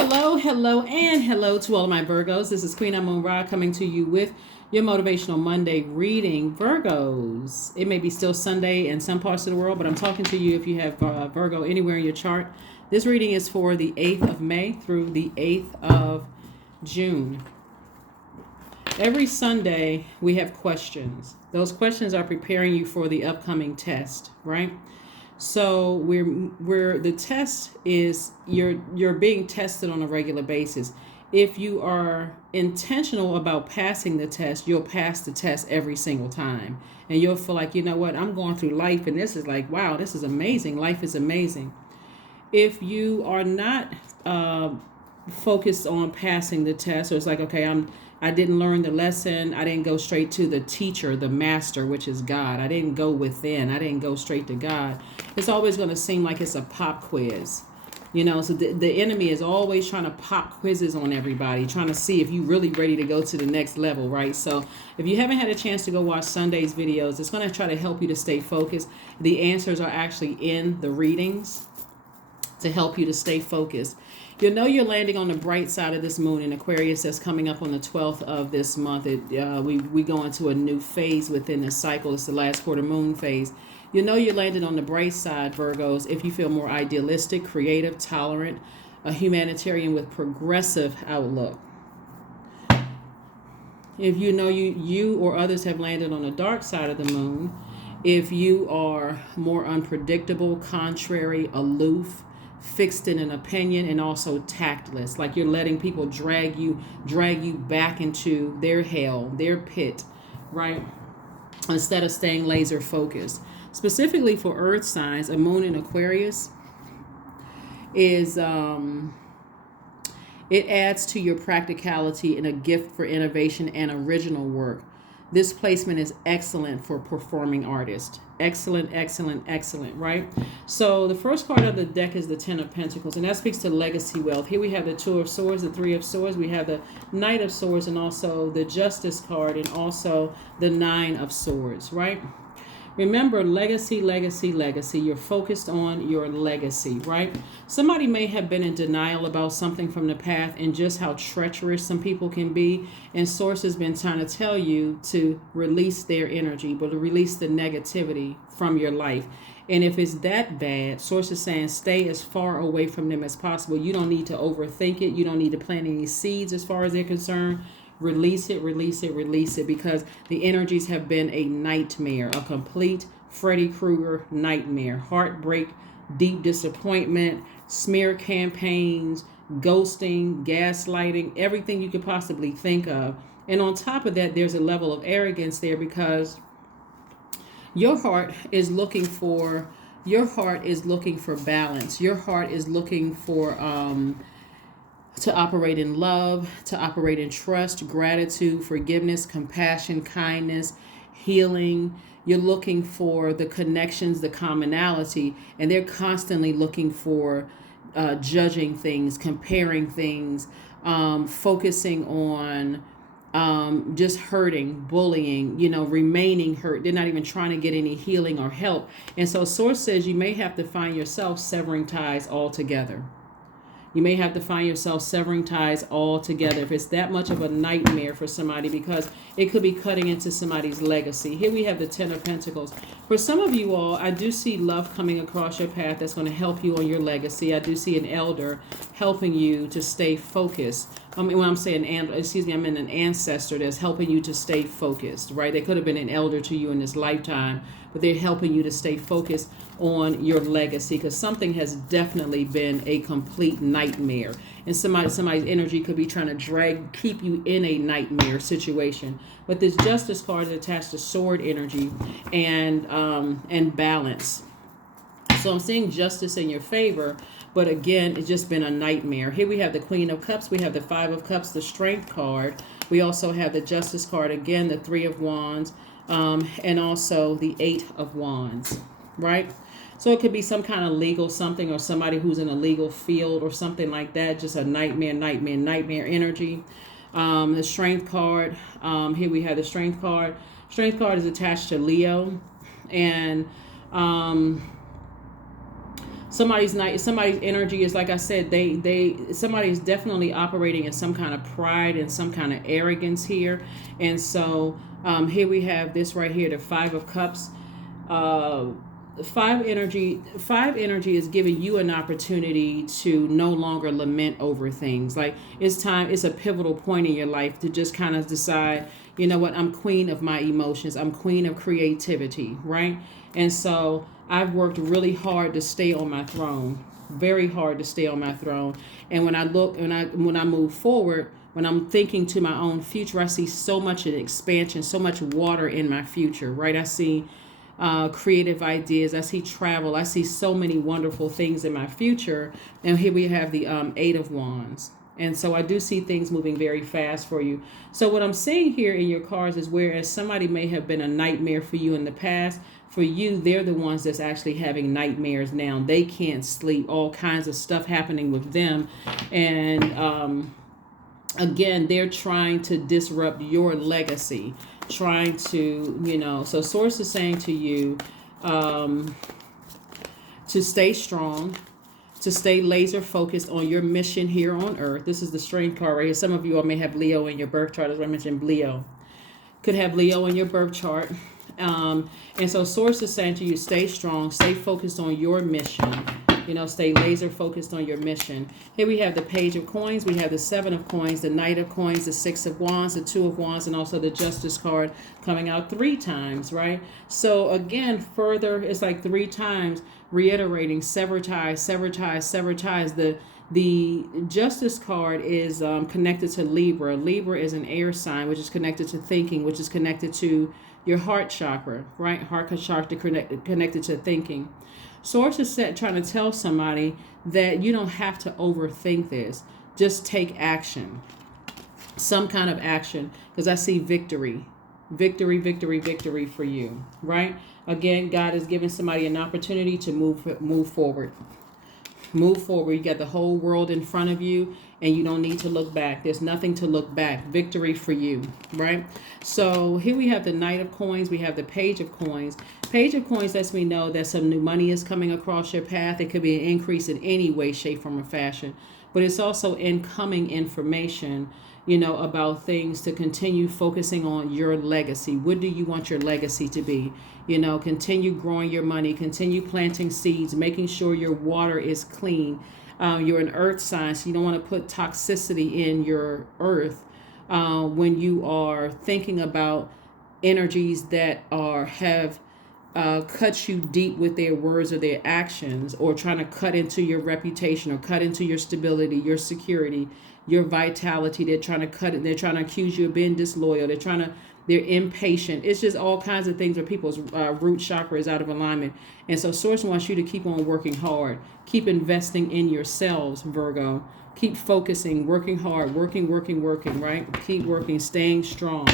Hello to all of my Virgos. This is Queen Moon Ra coming to you with your Motivational Monday reading. Virgos, it may be still Sunday in some parts of the world, but I'm talking to you if you have Virgo anywhere in your chart. This reading is for the 8th of May through the 8th of June. Every Sunday, we have questions. Those questions are preparing you for the upcoming test, right? So we're the test is you're being tested on a regular basis. If you are intentional about passing the test, you'll pass the test every single time. And you'll feel like, you know what, I'm going through life and this is like, wow, this is amazing. Life is amazing. If you are not focused on passing the test, or it's like, okay, I didn't learn the lesson. I didn't go straight to the teacher, the master, which is God. I didn't go within. I didn't go straight to God. It's always going to seem like it's a pop quiz. You know, so the enemy is always trying to pop quizzes on everybody, trying to see if you're really ready to go to the next level, right? So if you haven't had a chance to go watch Sunday's videos, it's going to try to help you to stay focused. The answers are actually in the readings to help you to stay focused. You'll know you're landing on the bright side of this moon in Aquarius that's coming up on the 12th of this month. We go into a new phase within this cycle. It's the last quarter moon phase. You know you're landing on the bright side, Virgos, if you feel more idealistic, creative, tolerant, a humanitarian with progressive outlook. If you know you or others have landed on the dark side of the moon, if you are more unpredictable, contrary, aloof, fixed in an opinion, and also tactless, like you're letting people drag you back into their hell, their pit, right? Instead of staying laser focused. Specifically for earth signs, a moon in Aquarius is it adds to your practicality and a gift for innovation and original work. This placement is excellent for performing artists. Excellent, right? So the first card of the deck is the Ten of Pentacles, and that speaks to legacy wealth. Here we have the Two of Swords, the Three of Swords. We have the Knight of Swords, and also the Justice card, and also the Nine of Swords, right? Remember, legacy. You're focused on your legacy, right? Somebody may have been in denial about something from the past and just how treacherous some people can be. And Source has been trying to tell you to release their energy, but to release the negativity from your life. And if it's that bad, Source is saying stay as far away from them as possible. You don't need to overthink it. You don't need to plant any seeds as far as they're concerned. Release it, because the energies have been a nightmare, a complete Freddy Krueger nightmare. Heartbreak, deep disappointment, smear campaigns, ghosting, gaslighting, everything you could possibly think of. And on top of that, there's a level of arrogance there because your heart is looking for balance. Your heart is looking for to operate in love, to operate in trust, gratitude, forgiveness, compassion, kindness, healing. You're looking for the connections, the commonality, and they're constantly looking for judging things, comparing things, focusing on just hurting, bullying, remaining hurt. They're not even trying to get any healing or help. And so Source says you may have to find yourself severing ties altogether. You may have to find yourself severing ties altogether if it's that much of a nightmare for somebody, because it could be cutting into somebody's legacy. Here we have the Ten of Pentacles. For some of you all, I do see love coming across your path that's going to help you on your legacy. I do see an elder helping you to stay focused. When I'm saying, I'm in an ancestor that's helping you to stay focused, right? They could have been an elder to you in this lifetime, but they're helping you to stay focused on your legacy, because something has definitely been a complete nightmare, and somebody's energy could be trying to keep you in a nightmare situation. But this Justice card is attached to sword energy and balance. So I'm seeing justice in your favor, but again, it's just been a nightmare. Here we have the Queen of Cups. We have the Five of Cups, the Strength card. We also have the Justice card, again, the Three of Wands, and also the Eight of Wands, right? So it could be some kind of legal something, or somebody who's in a legal field or something like that. Just a nightmare energy. The Strength card. Here we have the Strength card. Strength card is attached to Leo. And Somebody's energy is, like I said, somebody's definitely operating in some kind of pride and some kind of arrogance here. And so here we have this right here, the Five of Cups. uh five energy is giving you an opportunity to no longer lament over things. Like, it's a pivotal point in your life to just kind of decide, you know what, I'm queen of my emotions, I'm queen of creativity, right? And so I've worked really hard to stay on my throne, very hard to stay on my throne. And when I move forward, when I'm thinking to my own future, I see so much an expansion, so much water in my future, right? I see creative ideas. I see travel. I see so many wonderful things in my future. And here we have the Eight of Wands. And so I do see things moving very fast for you. So what I'm seeing here in your cards is, whereas somebody may have been a nightmare for you in the past, for you, they're the ones that's actually having nightmares now. They can't sleep, all kinds of stuff happening with them. And again, they're trying to disrupt your legacy, trying to, so Source is saying to you to stay strong, to stay laser focused on your mission here on earth. This is the Strength card right here. Some of you all may have Leo in your birth chart, as I mentioned. Leo could have Leo in your birth chart. And so Source is saying to you, stay strong, stay focused on your mission. Stay laser focused on your mission. Here we have the Page of Coins. We have the Seven of Coins, the Knight of Coins, the Six of Wands, the Two of Wands, and also the Justice card coming out 3 times, right? So again, further, it's like 3 times reiterating, sever ties, sever ties, sever ties. The Justice card is connected to Libra. Libra is an air sign, which is connected to thinking, which is connected to your heart chakra, right? Heart chakra connected to thinking. Source is trying to tell somebody that you don't have to overthink this. Just take action. Some kind of action. Because I see victory. Victory, victory, victory for you. Right? Again, God is giving somebody an opportunity to move forward. Move forward. You got the whole world in front of you, and you don't need to look back. There's nothing to look back. Victory for you, right? So here we have the Knight of Coins. We have the Page of Coins. Page of Coins lets me know that some new money is coming across your path. It could be an increase in any way, shape, form, or fashion. But it's also incoming information, about things to continue focusing on your legacy. What do you want your legacy to be? Continue growing your money, continue planting seeds, making sure your water is clean. You're an earth sign, so you don't want to put toxicity in your earth when you are thinking about energies that have cut you deep with their words or their actions, or trying to cut into your reputation, or cut into your stability, your security, your vitality. They're trying to cut it. They're trying to accuse you of being disloyal. They're impatient. It's just all kinds of things where people's root chakra is out of alignment. And so Source wants you to keep on working hard. Keep investing in yourselves, Virgo. Keep focusing, working hard, working, right? Keep working, staying strong.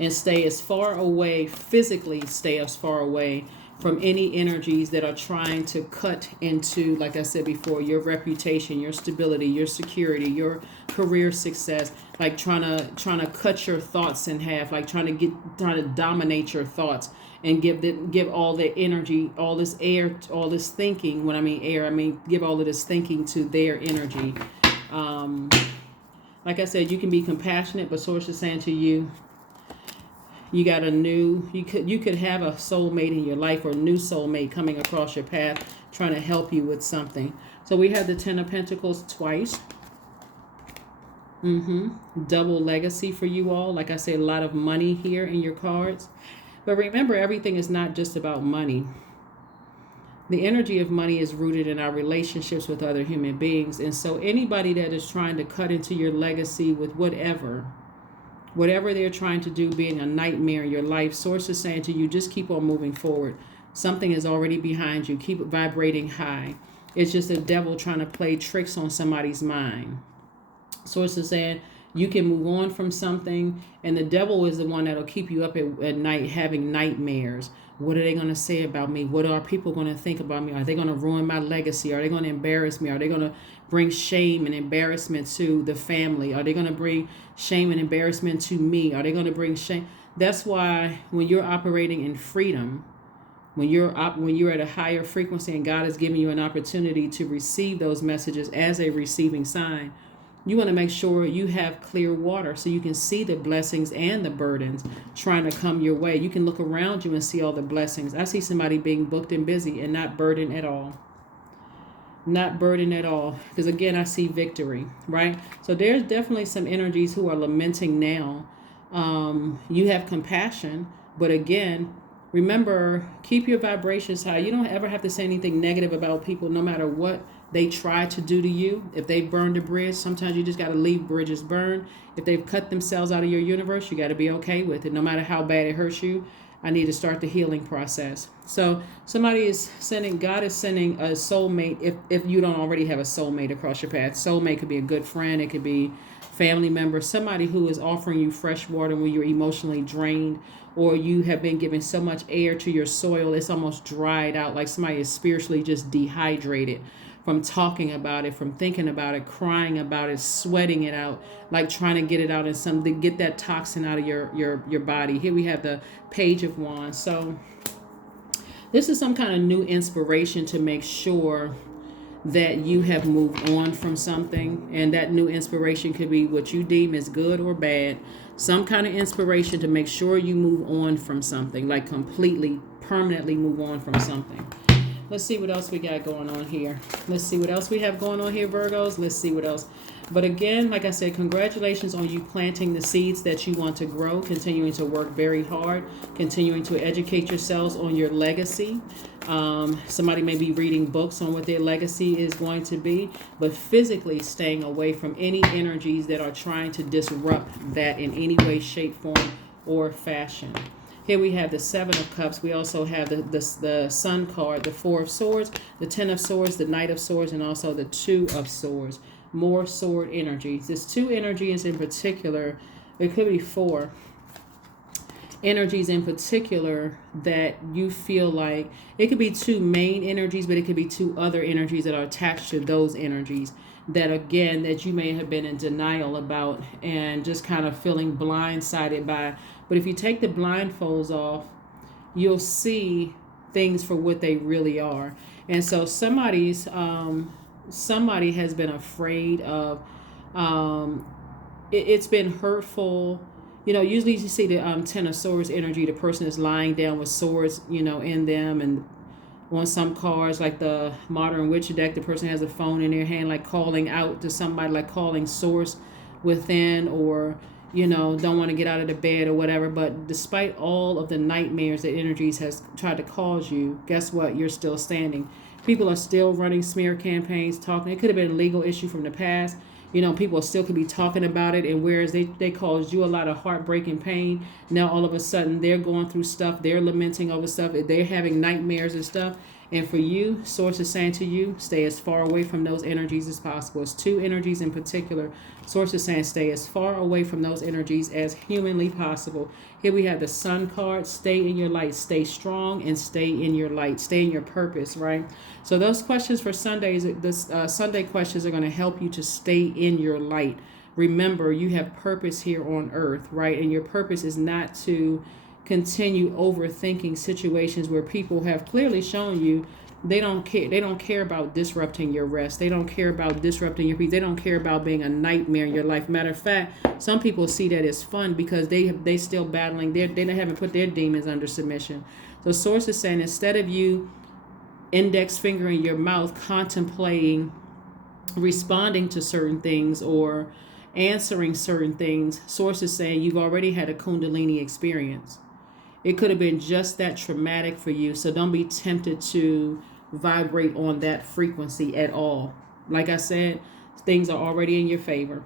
And stay as far away, physically stay as far away from any energies that are trying to cut into, like I said before, your reputation, your stability, your security, your career success, like trying to cut your thoughts in half, like trying to dominate your thoughts and give all the energy, all this air, all this thinking. When I mean air, I mean give all of this thinking to their energy. Like I said, you can be compassionate, but Source is saying to you, you got you could have a soulmate in your life, or a new soulmate coming across your path trying to help you with something. So we have the Ten of Pentacles twice. Double legacy for you all. Like I said, a lot of money here in your cards. But remember, everything is not just about money. The energy of money is rooted in our relationships with other human beings. And so anybody that is trying to cut into your legacy with whatever they're trying to do, being a nightmare in your life, Source is saying to you, just keep on moving forward. Something is already behind you. Keep it vibrating high. It's just the devil trying to play tricks on somebody's mind. Source is saying you can move on from something, and the devil is the one that'll keep you up at night having nightmares. What are they going to say about me? What are people going to think about me? Are they going to ruin my legacy? Are they going to embarrass me? Are they going to bring shame and embarrassment to the family? Are they going to bring shame and embarrassment to me? Are they going to bring shame? That's why when you're operating in freedom, When you're at a higher frequency and God is giving you an opportunity to receive those messages as a receiving sign, you want to make sure you have clear water so you can see the blessings and the burdens trying to come your way. You can look around you and see all the blessings. I see somebody being booked and busy and not burdened at all. Not burdened at all. Because again, I see victory, right? So there's definitely some energies who are lamenting now. You have compassion, but again, remember, keep your vibrations high. You don't ever have to say anything negative about people, no matter what they try to do to you. If they burned a bridge, sometimes you just got to leave bridges burned. If they've cut themselves out of your universe, you got to be okay with it. No matter how bad it hurts you, I need to start the healing process. So somebody is sending, God is sending a soulmate. If you don't already have a soulmate across your path, soulmate could be a good friend. It could be family member, somebody who is offering you fresh water when you're emotionally drained, or you have been giving so much air to your soil, it's almost dried out, like somebody is spiritually just dehydrated from talking about it, from thinking about it, crying about it, sweating it out, like trying to get it out in something, get that toxin out of your body. Here we have the Page of Wands. So this is some kind of new inspiration to make sure that you have moved on from something, and that new inspiration could be what you deem as good or bad. Some kind of inspiration to make sure you move on from something, like completely, permanently move on from something. Let's see what else we got going on here. Let's see what else we have going on here, Virgos. Let's see what else. But again, like I said, congratulations on you planting the seeds that you want to grow, continuing to work very hard, continuing to educate yourselves on your legacy. Somebody may be reading books on what their legacy is going to be, but physically staying away from any energies that are trying to disrupt that in any way, shape, form, or fashion. Here we have the Seven of Cups. We also have the Sun card, the Four of Swords, the Ten of Swords, the Knight of Swords, and also the Two of Swords. More sword energies. There's two energies in particular. It could be four energies in particular that you feel like it could be two main energies, but it could be two other energies that are attached to those energies that, again, that you may have been in denial about and just kind of feeling blindsided by. But if you take the blindfolds off, you'll see things for what they really are. And so somebody has been afraid of, it's been hurtful. You know, usually you see the Ten of Swords energy, the person is lying down with swords, in them. And on some cards, like the Modern Witch deck, the person has a phone in their hand, like calling out to somebody, like calling source within, or, don't want to get out of the bed or whatever. But despite all of the nightmares that energies has tried to cause you, guess what? You're still standing. People are still running smear campaigns, talking. It could have been a legal issue from the past. People still could be talking about it. And whereas they caused you a lot of heartbreaking pain, now all of a sudden they're going through stuff. They're lamenting over stuff. They're having nightmares and stuff. And for you, Source is saying to you, stay as far away from those energies as possible. It's two energies in particular. Source is saying stay as far away from those energies as humanly possible. Here we have the Sun card. Stay in your light. Stay strong and stay in your light. Stay in your purpose, right? So those questions for Sundays, Sunday questions are going to help you to stay in your light. Remember, you have purpose here on earth, right? And your purpose is not to continue overthinking situations where people have clearly shown you they don't care. They don't care about disrupting your rest. They don't care about disrupting your peace. They don't care about being a nightmare in your life. Matter of fact, some people see that as fun because they still battling. They haven't put their demons under submission. So Source is saying, instead of you index finger in your mouth contemplating responding to certain things or answering certain things, Source is saying you've already had a Kundalini experience. It could have been just that traumatic for you. So don't be tempted to vibrate on that frequency at all. Like I said, things are already in your favor.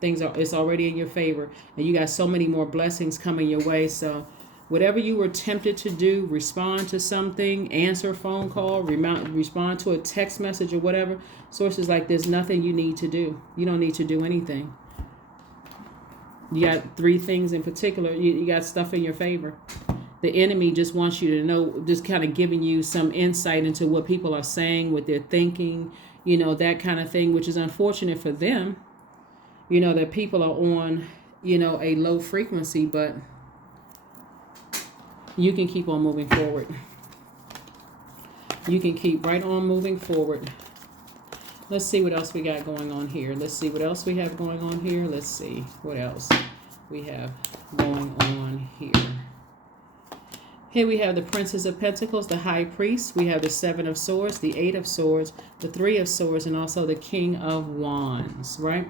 It's already in your favor. And you got so many more blessings coming your way. So whatever you were tempted to do, respond to something, answer a phone call, respond to a text message or whatever. Sources like, there's nothing you need to do. You don't need to do anything. You got three things in particular. You got stuff in your favor. The enemy just wants you to know, just kind of giving you some insight into what people are saying, what they're thinking, that kind of thing, which is unfortunate for them, that people are on, a low frequency, but you can keep on moving forward. You can keep right on moving forward. Let's see what else we got going on here. Let's see what else we have going on here. Let's see what else we have going on here. Here we have the Princess of Pentacles, the High Priest. We have the Seven of Swords, the Eight of Swords, the Three of Swords, and also the King of Wands, right?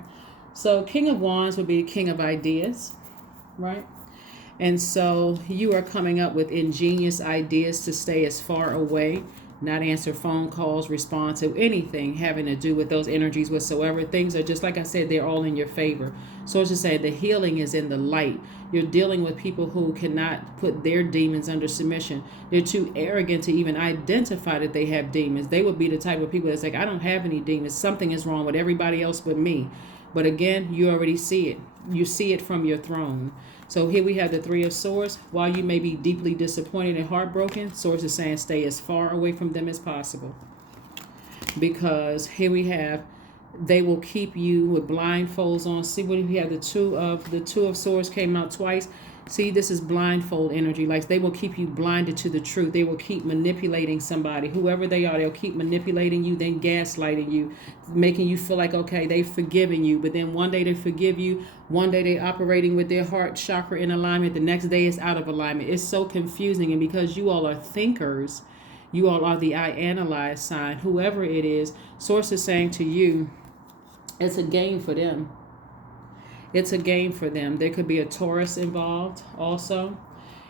So King of Wands would be King of Ideas, right? And so you are coming up with ingenious ideas to stay as far away, not answer phone calls, respond to anything having to do with those energies whatsoever. Things are just, like I said, they're all in your favor. So as to say, the healing is in the light. You're dealing with people who cannot put their demons under submission. They're too arrogant to even identify that they have demons. They would be the type of people that's like, I don't have any demons. Something is wrong with everybody else but me. But again, you already see it. You see it from your throne. So here we have the Three of Swords. While you may be deeply disappointed and heartbroken, Swords is saying stay as far away from them as possible. Because here we have, they will keep you with blindfolds on. See what we have, the Two of Swords came out twice. See, this is blindfold energy. Like they will keep you blinded to the truth. They will keep manipulating somebody. Whoever they are, they'll keep manipulating you, then gaslighting you, making you feel like, okay, they've forgiven you. But then one day they forgive you. One day they're operating with their heart chakra in alignment. The next day it's out of alignment. It's so confusing. And because you all are thinkers, you all are the I analyze sign. Whoever it is, Source is saying to you, it's a game for them. It's a game for them. There could be a Taurus involved also.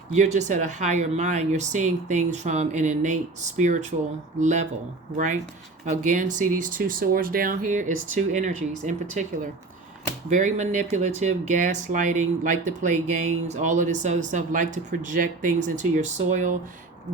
You're just at a higher mind. You're seeing things from an innate spiritual level, right? Again, see these two swords down here? It's two energies in particular. Very manipulative, gaslighting, like to play games, all of this other stuff, like to project things into your soil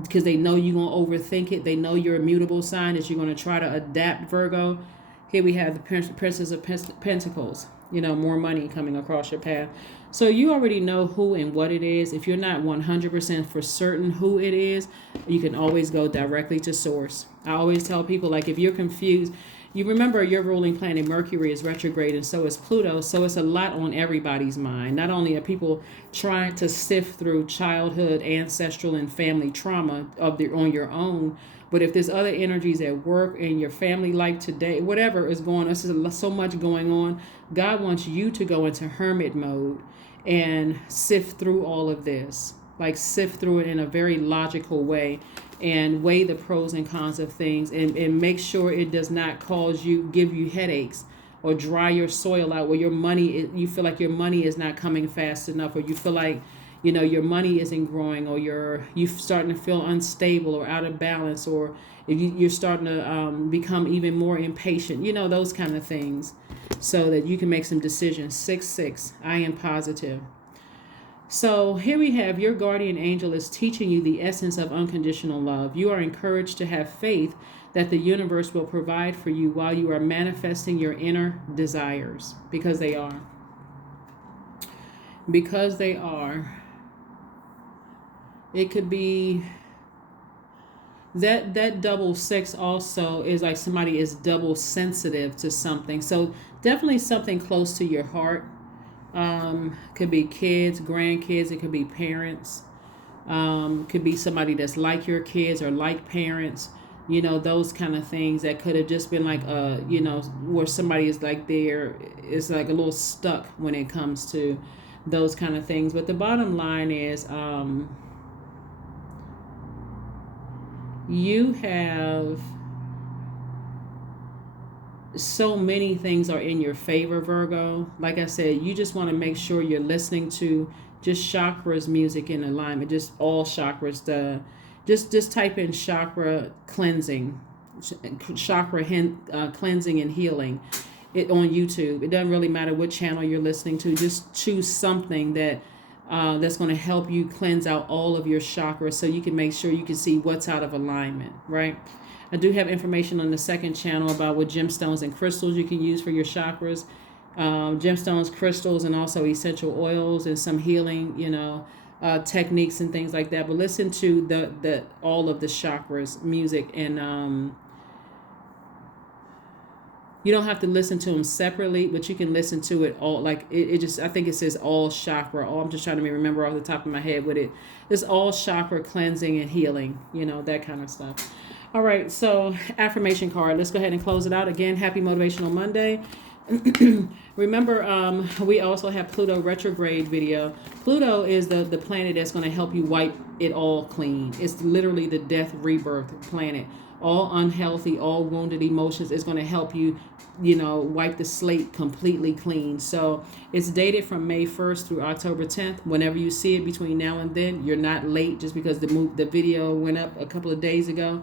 because they know you're going to overthink it. They know your immutable sign is you're going to try to adapt, Virgo. Here we have the Princess of Pentacles. You know, more money coming across your path. So you already know who and what it is. If you're not 100% for certain who it is, you can always go directly to source. I always tell people, like, if you're confused, you remember your ruling planet Mercury is retrograde and so is Pluto. So it's a lot on everybody's mind. Not only are people trying to sift through childhood, ancestral, and family trauma on your own, but if there's other energies at work in your family life today, whatever is going on, there's so much going on. God wants you to go into hermit mode and sift through all of this. Like sift through it in a very logical way and weigh the pros and cons of things and make sure it does not give you headaches or dry your soil out where you feel like your money is not coming fast enough, or you feel like your money isn't growing, or you're starting to feel unstable or out of balance, or if you're starting to become even more impatient, those kind of things, so that you can make some decisions. 6-6, I am positive. So here we have your guardian angel is teaching you the essence of unconditional love. You are encouraged to have faith that the universe will provide for you while you are manifesting your inner desires, because they are. Because they are. It could be that double 6 also is like somebody is double sensitive to something. So definitely something close to your heart. Could be kids, grandkids. It could be parents. Could be somebody that's like your kids or like parents. Those kind of things that could have just been like, where somebody is like is like a little stuck when it comes to those kind of things. But the bottom line is, you have so many things are in your favor, Virgo. Like I said, you just want to make sure you're listening to just chakras, music in alignment, just all chakras. Just type in chakra cleansing, cleansing and healing it on YouTube. It doesn't really matter what channel you're listening to. Just choose something that's going to help you cleanse out all of your chakras, so you can make sure you can see what's out of alignment, right? I do have information on the second channel about what gemstones and crystals you can use for your chakras. Gemstones, crystals, and also essential oils and some healing, techniques and things like that. But listen to the all of the chakras, music, and you don't have to listen to them separately, but you can listen to it all. Like it just, I think it says all chakra. I'm just trying to remember off the top of my head what it's all chakra cleansing and healing, that kind of stuff. All right, so affirmation card. Let's go ahead and close it out. Again, happy Motivational Monday. Remember, we also have Pluto retrograde video. Pluto is the planet that's going to help you wipe it all clean. It's literally the death rebirth planet. All unhealthy, all wounded emotions is going to help you, wipe the slate completely clean. So it's dated from May 1st through October 10th. Whenever you see it between now and then, you're not late just because the video went up a couple of days ago.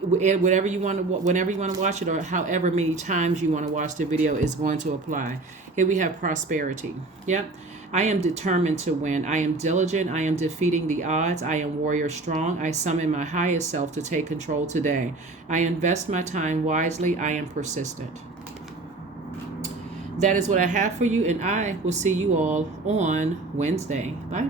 Whenever you want to watch it, or however many times you want to watch the video, is going to apply. Here we have prosperity. Yep. I am determined to win. I am diligent. I am defeating the odds. I am warrior strong. I summon my highest self to take control today. I invest my time wisely. I am persistent. That is what I have for you, and I will see you all on Wednesday. Bye.